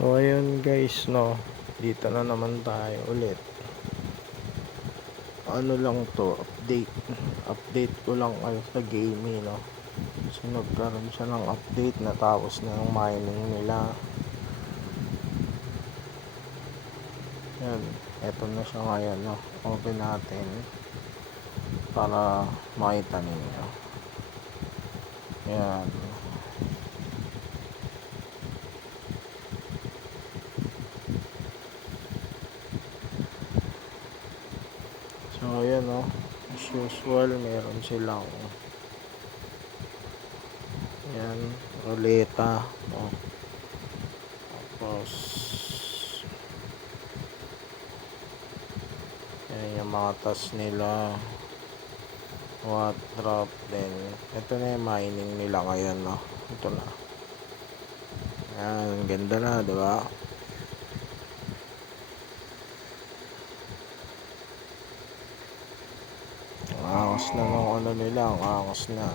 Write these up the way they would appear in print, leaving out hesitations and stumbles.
So ayun guys, no, dito na naman tayo ulit. Ano lang to, update ko lang kayo sa gaming, no. So nagkaroon siya ng update na tapos na yung mining nila. Yan, eto na siya ngayon, no. Open natin para makita ninyo. Yan. So ayan, no, as usual meron silang yan, ruleta, no. Tapos yan yung mga task nila, what drop. Then ito na yung mining nila ngayon, no. Ito na, yan, ganda na, diba? Ang angas na nung ano nila, ang angas na.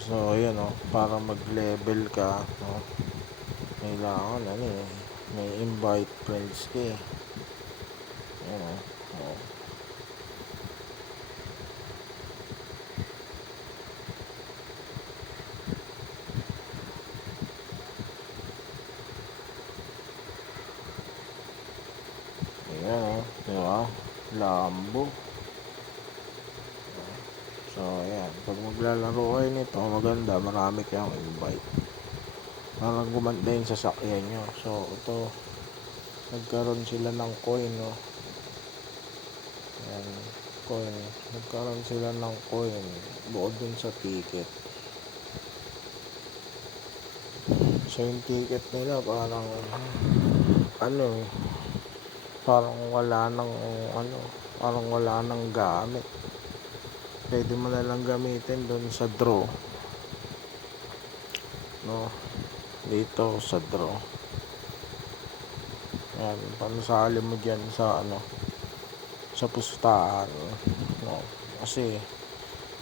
So yun, no, para mag level ka, no, kailangan ano eh, may invite friends ka eh. Yan, no. Oh. Ayan, oh, diba? Lambo. So ayan, pag maglalaro kayo nito, maganda, marami kayong invite para gumanda yung sasakyan nyo. So ito, nagkaroon sila ng coin, no. Ayan, coin, nagkaroon sila ng coin bukod dun sa ticket. So yung ticket nila parang ano, parang wala nang ano, parang wala nang gamit. Pwede mo na lang gamitin dun sa draw, no, dito sa draw. Yan, panasali mo dyan sa ano, sa pustahan, no. Kasi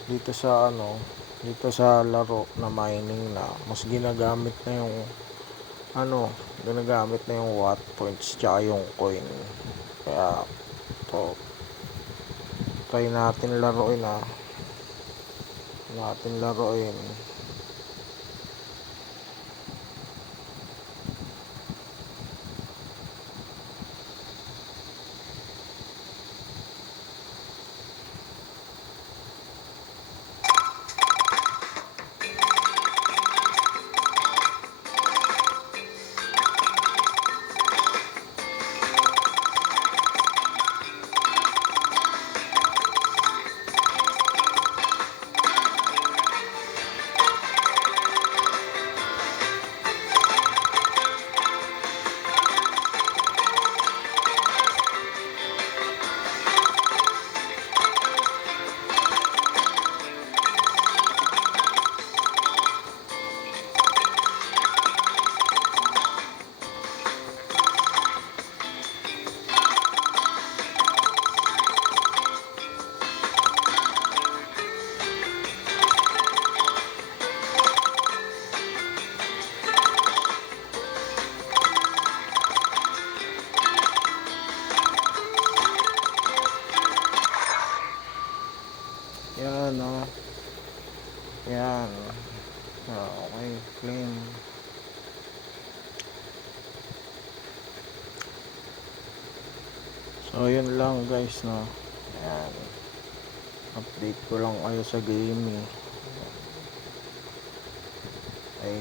dito sa ano, dito sa laro na mining na, mas ginagamit na yung ano, ginagamit na yung watt points tsaka yung coin. Kaya to, try natin laruin, natin laruin. Yan, no. Yan. Okay, clean. So yun lang guys, no. Yan, update ko lang kayo sa gaming. Ay